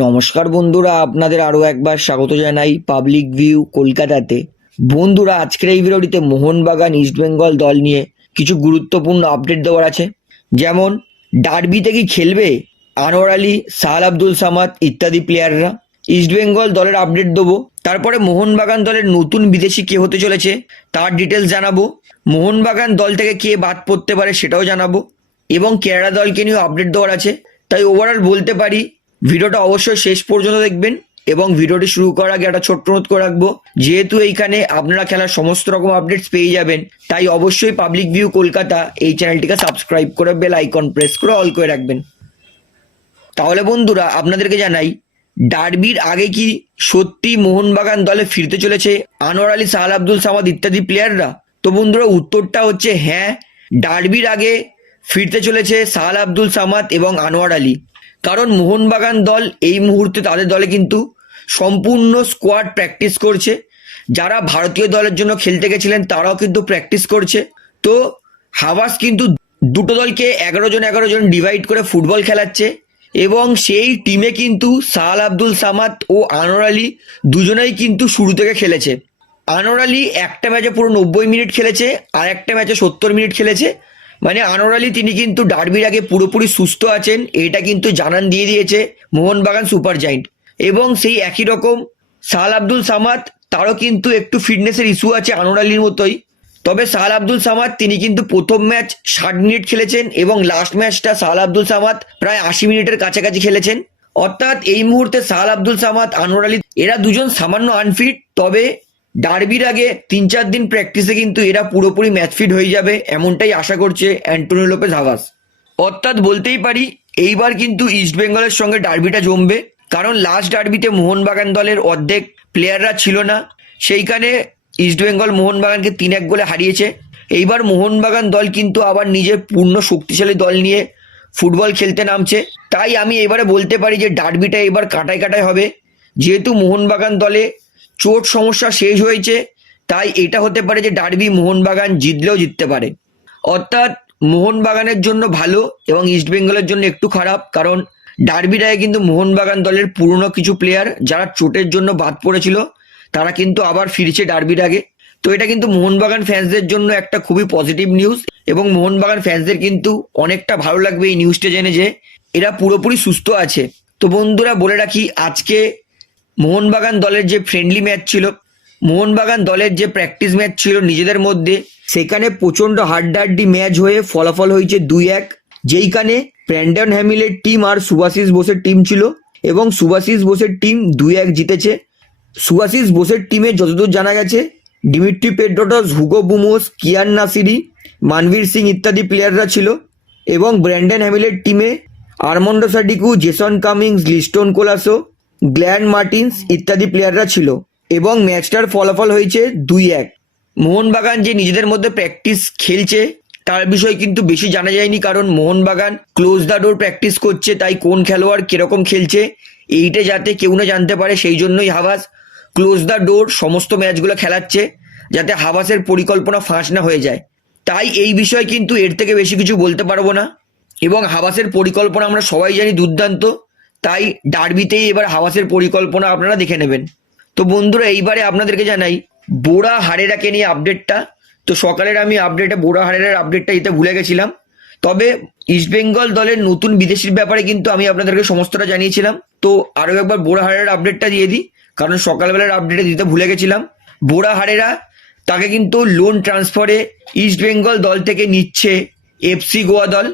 নমস্কার বন্ধুরা, আপনাদের আরও একবার স্বাগত জানাই পাবলিক ভিউ কলকাতাতে। বন্ধুরা, আজকের এই ভিডিওটিতে মোহনবাগান ইস্টবেঙ্গল দল নিয়ে কিছু গুরুত্বপূর্ণ আপডেট দেওয়ার আছে। যেমন ডার্বিতে কি খেলবে? আনোয়ার আলী, সাহাল আব্দুল সামাদ ইত্যাদি প্লেয়াররা ইস্টবেঙ্গল দলের আপডেট দেবো। তারপরে মোহনবাগান দলের নতুন বিদেশি কে হতে চলেছে, তার ডিটেলস জানাব। মোহনবাগান দল থেকে কে বাদ পড়তে পারে সেটাও জানাব। এবং কেরালা দলকে নিয়েও আপডেট দেওয়ার আছে। তাই ওভারঅল বলতে পারি ভিডিওটা অবশ্যই শেষ পর্যন্ত দেখবেন এবং ভিডিওটি শুরু করার আগে একটা ছোট্ট নোট করে রাখব। যেহেতু এইখানে আপনারা খেলার সমস্ত রকম আপডেটস পেয়ে যাবেন, তাই অবশ্যই পাবলিক ভিউ কলকাতা এই চ্যানেলটিকে সাবস্ক্রাইব করে বেল আইকন প্রেস করে অল করে রাখবেন। তাহলে বন্ধুরা, আপনাদেরকে জানাই ডার্বির আগে কি সত্যি মোহনবাগান দলে ফিরতে চলেছে আনোয়ার আলী, সাহাল আব্দুল সামাদ ইত্যাদি প্লেয়াররা তো বন্ধুরা, উত্তরটা হচ্ছে হ্যাঁ ডার্বির আগে ফিরতে চলেছে সাহাল আব্দুল সামাদ এবং আনোয়ার আলী। কারণ মোহনবাগান দল এই মুহূর্তে তাদের দলে কিন্তু সম্পূর্ণ স্কোয়াড প্র্যাকটিস করছে। যারা ভারতীয় দলের জন্য খেলতে গেছিলেন তারাও কিন্তু প্র্যাকটিস করছে। তো হাওয়াস কিন্তু দুটো দলকে এগারো জন এগারো জন ডিভাইড করে ফুটবল খেলাচ্ছে এবং সেই টিমে কিন্তু সাহাল আব্দুল সামাদ ও আনোয়ার আলী দুজনেই কিন্তু শুরু থেকে খেলেছে। আনোয়ার আলী একটা ম্যাচে পুরো নব্বই মিনিট খেলেছে আর একটা ম্যাচে সত্তর মিনিট খেলেছে। মানে আনোয়ার আলী, তিনি কিন্তু ডার্বির আগে পুরোপুরি সুস্থ আছেন, এটা কিন্তু জানান দিয়ে দিয়েছে মোহনবাগান সুপার জায়েন্ট। এবং সেই একই রকম সাহাল আব্দুল সামাদ, তারও কিন্তু একটু ফিটনেসের ইস্যু আছে আনোয়ার আলীর মতোই। তবে সাহাল আব্দুল সামাদ, তিনি কিন্তু প্রথম ম্যাচ ষাট মিনিট খেলেছেন এবং লাস্ট ম্যাচটা সাহাল আব্দুল সামাদ প্রায় আশি মিনিটের কাছাকাছি খেলেছেন। অর্থাৎ এই মুহূর্তে সাহাল আব্দুল সামাদ, আনোয়ার আলী, এরা দুজন সামান্য আনফিট তবে ডার্বির আগে তিন চার দিন প্র্যাকটিসে কিন্তু এরা পুরোপুরি ম্যাচ ফিট হয়ে যাবে, এমনটাই আশা করছে অ্যান্টোনিও লোপেজ হাভাস অর্থাৎ বলতেই পারি, এইবার কিন্তু ইস্ট বেঙ্গলের সঙ্গে ডার্বিটা জমবে, কারণ লাস্ট ডার্বিতে মোহনবাগান দলের অর্ধেক প্লেয়াররা ছিল না, সেইখানে ইস্টবেঙ্গল মোহনবাগানকে তিন এক গোলে হারিয়েছে। এইবার মোহনবাগান দল কিন্তু আবার নিজের পূর্ণ শক্তিশালী দল নিয়ে ফুটবল খেলতে নামছে। তাই আমি এবারে বলতে পারি যে ডার্বিটা এবার কাটায় কাটায় হবে, যেহেতু মোহনবাগান দলে চোট সমস্যা শেষ হয়েছে, তাই এটা হতে পারে যে ডার্বি মোহনবাগান জিতলেও জিততে পারে। অর্থাৎ মোহনবাগানের জন্য ভালো এবং ইস্টবেঙ্গলের জন্য একটু খারাপ, কারণ ডার্বিটায় কিন্তু মোহনবাগান দলের পুরনো কিছু প্লেয়ার যারা চোটের জন্য বাদ পড়েছিল, তারা কিন্তু আবার ফিরছে ডার্বির আগে তো এটা কিন্তু মোহনবাগান ফ্যান্সদের জন্য একটা খুবই পজিটিভ নিউজ এবং মোহনবাগান ফ্যান্সদের কিন্তু অনেকটা ভালো লাগবে এই নিউজটা জেনে যে এরা পুরোপুরি সুস্থ আছে। তো বন্ধুরা, বলে রাখি, আজকে মোহনবাগান দলের যে ফ্রেন্ডলি ম্যাচ ছিল, মোহনবাগান দলের যে প্র্যাকটিস ম্যাচ ছিল নিজেদের মধ্যে, সেখানে প্রচণ্ড হাড্ডাহাড্ডি ম্যাচ হয়ে ফলাফল হয়েছে দুই এক। যেইখানে ব্র্যান্ডন হ্যামিলের টিম আর সুভাশিস বোসের টিম ছিল এবং সুভাশিস বোসের টিম দুই এক জিতেছে। সুভাশিস বোসের টিমে যতদূর জানা গেছে, Dimitri Petratos, Hugo Boumous, Kiyan Nassiri, Manvir Singh ইত্যাদি প্লেয়াররা ছিল এবং ব্র্যান্ডন হ্যামিলের টিমে Armando Sadiku Jason Cummings, Liston Colaco Glan Martins ইত্যাদি প্লেয়াররা ছিল এবং ম্যাচটার ফলাফল হয়েছে দুই এক। মোহনবাগান যে নিজেদের মধ্যে প্র্যাকটিস খেলছে, তার বিষয়ে কিন্তু বেশি জানা যায়নি কারণ Mohun Bagan close the door practice করছে, তাই কোন খেলোয়াড় কীরকম খেলছে এইটা যাতে কেউ না জানতে পারে, সেই জন্যই হাভাস ক্লোজ দ্য ডোর সমস্ত ম্যাচগুলো খেলাচ্ছে, যাতে হাবাসের পরিকল্পনা ফাঁস না হয়ে যায়। তাই এই বিষয়ে কিন্তু এর থেকে বেশি কিছু বলতে পারব না এবং হাভাসের পরিকল্পনা আমরা সবাই জানি দুর্দান্ত। তাই ডার্বিতেই এবার হাওয়াসের পরিকল্পনা আপনারা দেখে নেবেন। তো বন্ধুরা, এইবারে আপনাদেরকে জানাই, বোরা হারেরাকে নিয়ে আপডেটটা। তো সকালের আমি আপডেটে বোরা হারেরার আপডেটটা দিতে ভুলে গেছিলাম। তবে ইস্টবেঙ্গল দলের নতুন বিদেশির ব্যাপারে কিন্তু আমি আপনাদেরকে সমস্তটা জানিয়েছিলাম। তো আরও একবার বোরা হারের আপডেটটা দিয়ে দিই, কারণ সকালবেলার আপডেটে দিতে ভুলে গেছিলাম। বোরা হারেরা তাকে কিন্তু লোন ট্রান্সফারে ইস্টবেঙ্গল দল থেকে নিচ্ছে এফসি গোয়া দল।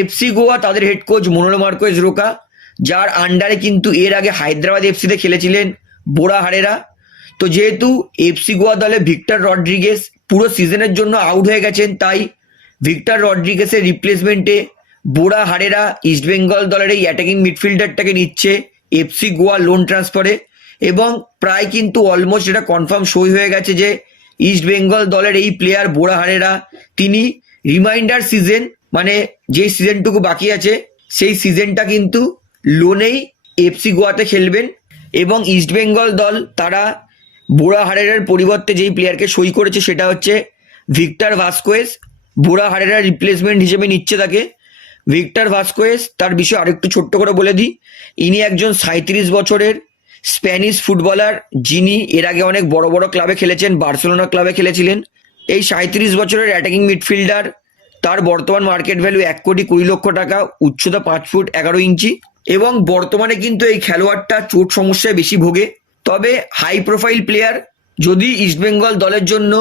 এফসি গোয়া তাদের হেড কোচ মনোল রোকা। যার আন্ডারে কিন্তু এর আগে হায়দ্রাবাদ এফসিতে খেলেছিলেন বোরা হারেরা। তো যেহেতু এফসি গোয়া দলে ভিক্টর রড্রিগেস পুরো সিজনের জন্য আউট হয়ে গেছেন, তাই ভিক্টর রড্রিগেসের রিপ্লেসমেন্টে বোরা হারেরা ইস্টবেঙ্গল দলের এই অ্যাটাকিং মিডফিল্ডারটাকে নিচ্ছে এফসি গোয়া লোন ট্রান্সফারে এবং প্রায় কিন্তু অলমোস্ট এটা কনফার্ম সই হয়ে গেছে যে ইস্ট বেঙ্গল দলের এই প্লেয়ার বোরা হারেরা, তিনি রিমাইন্ডার সিজন মানে যেই সিজনটুকু বাকি আছে, সেই সিজনটা কিন্তু লোনেই এফসি গোয়াতে খেলবেন এবং ইস্টবেঙ্গল দল তারা বোরা হারেরার পরিবর্তে যেই প্লেয়ারকে সই করেছে সেটা হচ্ছে ভিক্টর ভাস্কোয়েস বোরা হারেরার রিপ্লেসমেন্ট হিসেবে নিচ্ছে তাকে। ভিক্টর ভাস্কোয়েস তার বিষয়ে আরেকটু ছোট্ট করে বলে দিই। ইনি একজন সাঁত্রিশ বছরের স্প্যানিশ ফুটবলার, যিনি এর আগে অনেক বড় বড় ক্লাবে খেলেছেন, বার্সেলোনা ক্লাবে খেলেছিলেন। এই সাঁত্রিশ বছরের অ্যাটাকিং মিডফিল্ডার তার বর্তমান মার্কেট ভ্যালু এক কোটি কুড়ি লক্ষ টাকা, উচ্চতা পাঁচ ফুট এগারো ইঞ্চি। এবং বর্তমানে কিন্তু এই খেলোয়াড়টা চোট সমস্যায় বেশি ভোগে। তবে হাই প্রোফাইল প্লেয়ার যদি ইস্টবেঙ্গল দলের জন্য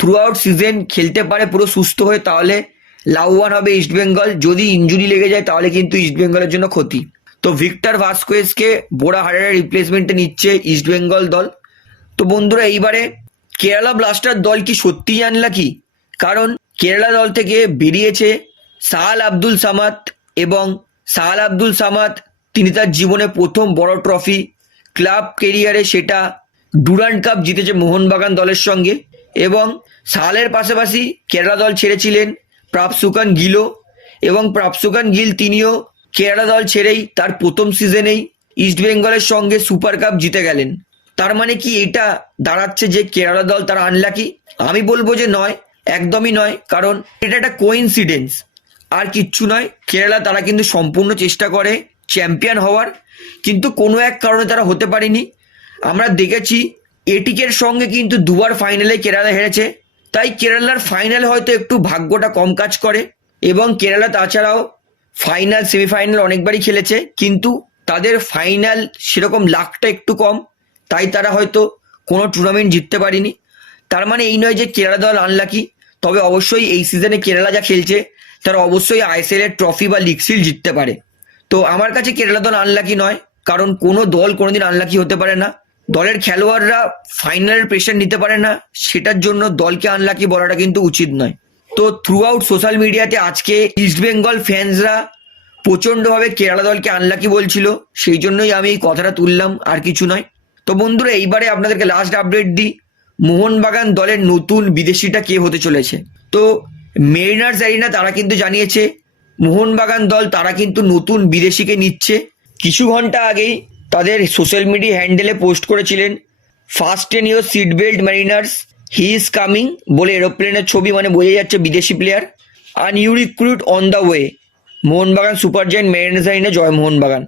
থ্রু আউট সিজন খেলতে পারে, পুরো সুস্থ হয়ে, তাহলে লাভবান হবে ইস্টবেঙ্গল যদি ইঞ্জুরি লেগে যায়, তাহলে কিন্তু ইস্টবেঙ্গলের জন্য ক্ষতি। তো ভিক্টর ভাস্কোয়েসকে বোরা হারের রিপ্লেসমেন্টে নিচ্ছে ইস্টবেঙ্গল দল। তো বন্ধুরা, এইবারে কেরালা ব্লাস্টার দল কি সত্যিই আনলা কি? কারণ কেরালা দল থেকে বেরিয়েছে সাহাল আব্দুল সামাদ এবং সাহাল আব্দুল সামাদ, তিনি তার জীবনে প্রথম বড় ট্রফি ক্লাব কেরিয়ারে সেটা ডুরান্ড কাপ জিতেছে মোহনবাগান দলের সঙ্গে এবং সাহালের পাশাপাশি কেরালা দল ছেড়েছিলেন প্রাপসুকান গিলও এবং প্রাপসুকান গিল তিনিও কেরালা দল ছেড়েই তার প্রথম সিজনেই ইস্টবেঙ্গলের সঙ্গে সুপার কাপ জিতে গেলেন। তার মানে কি এটা দাঁড়াচ্ছে যে কেরালা দল তারা আনলাকি আমি বলব যে নয়, একদমই নয়, কারণ এটা একটা কোইন্সিডেন্স আর কিচ্ছু নয়, কেরালা তারা কিন্তু সম্পূর্ণ চেষ্টা করে চ্যাম্পিয়ন হওয়ার, কিন্তু কোনো এক কারণে তারা হতে পারেনি। আমরা দেখেছি, এটিকের সঙ্গে কিন্তু দুবার ফাইনালে কেরালা হেরেছে। তাই কেরালার ফাইনাল হয়তো একটু ভাগ্যটা কম কাজ করে, এবং কেরালা তাছাড়াও ফাইনাল সেমিফাইনাল অনেকবারই খেলেছে, কিন্তু তাদের ফাইনাল সেরকম লাখটা একটু কম, তাই তারা হয়তো কোনো টুর্নামেন্ট জিততে পারেনি। তার মানে এই নয় যে কেরালা দল আনলাকি তবে অবশ্যই এই সিজনে কেরালা যা খেলছে তারা অবশ্যই আইএসএল এর ট্রফি বা লিগ সিল জিততে পারে। তো আমার কাছে কেরালা দল আনলাকি নয়, কারণ কোনো দল কোনোদিন আনলাকি হতে পারে না। দলের খেলোয়াড়রা ফাইনালের প্রেশার নিতে পারে না, সেটার জন্য দলকে আনলাকি বলাটা কিন্তু উচিত নয়। তো থ্রু আউট সোশ্যাল মিডিয়াতে আজকে ইস্টবেঙ্গল ফ্যান্সরা প্রচণ্ডভাবে কেরালা দলকে আনলাকি বলছিল, সেই জন্যই আমি এই কথাটা তুললাম, আর কিছু নয়। তো বন্ধুরা, এইবারে আপনাদেরকে লাস্ট আপডেট দিই। মোহনবাগান দলের নতুন বিদেশিটা কে হতে চলেছে? তো মেরিনার্স অ্যারিনা তারা কিন্তু জানিয়েছে, মোহনবাগান দল তারা কিন্তু নতুন বিদেশিকে নিচ্ছে। কিছু ঘণ্টা আগেই তাদের সোশ্যাল মিডিয়া হ্যান্ডেলে পোস্ট করেছিলেন fasten your seat belt mariners he is coming বলে এরোপ্লেনের ছবি মানে বোঝা যাচ্ছে বিদেশি player R new recruit on the way Mohun Bagan super giant mariners আইনে জয় মোহনবাগান।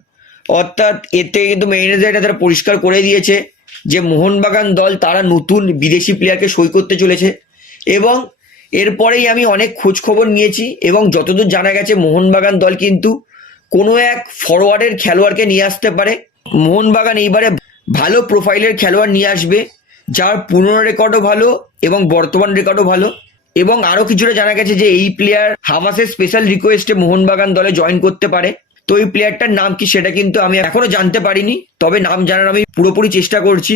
অর্থাৎ এর থেকে কিন্তু মেরিনার্স আইনে তারা পরিষ্কার করে দিয়েছে যে, মোহনবাগান দল তারা নতুন বিদেশি প্লেয়ারকে সই করতে চলেছে এবং এরপরেই আমি অনেক খোঁজ খবর নিয়েছি এবং যতদূর জানা গেছে, মোহনবাগান দল কিন্তু কোনো এক ফরওয়ার্ডের খেলোয়াড়কে নিয়ে আসতে পারে। মোহনবাগান এইবারে ভালো প্রোফাইলের খেলোয়াড় নিয়ে আসবে, যার পুরনো রেকর্ডও ভালো এবং বর্তমান রেকর্ডও ভালো। এবং আরও কিছুটা জানা গেছে যে এই প্লেয়ার হাভাসের স্পেশাল রিকোয়েস্টে মোহনবাগান দলে জয়েন করতে পারে। তো এই প্লেয়ারটার নাম কি সেটা কিন্তু আমি এখনও জানতে পারিনি, তবে নাম জানার আমি পুরোপুরি চেষ্টা করছি।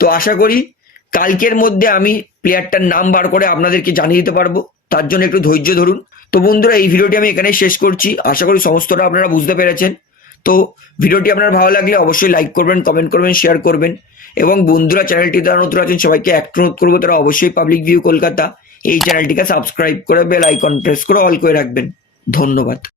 তো আশা করি কালকের মধ্যে আমি প্লেয়ারটার নাম বার করে আপনাদেরকে জানিয়ে দিতে পারব। তার জন্য একটু ধৈর্য ধরুন। তো বন্ধুরা, এই ভিডিওটি আমি এখানেই শেষ করছি। আশা করি সমস্তটা আপনারা বুঝতে পেরেছেন। তো ভিডিওটি আপনার ভালো লাগলে অবশ্যই লাইক করবেন কমেন্ট করবেন শেয়ার করবেন। এবং বন্ধুরা, চ্যানেলটি যারা নতুন আছেন, সবাইকে এক অনুরোধ করব, তারা অবশ্যই পাবলিক ভিউ কলকাতা এই চ্যানেলটিকে সাবস্ক্রাইব করে বেল আইকন প্রেস করে অল করে রাখবেন। ধন্যবাদ।